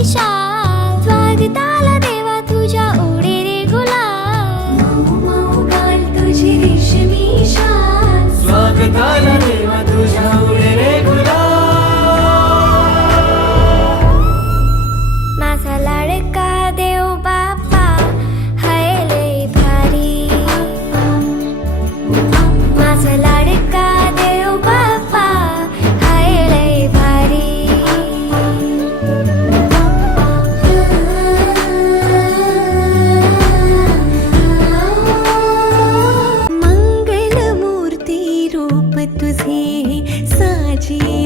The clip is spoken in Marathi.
दिशा देवा तुझ्या ओढे रे गुलाब तुझी रेशमी देवा तुझ्या तुझी साजी.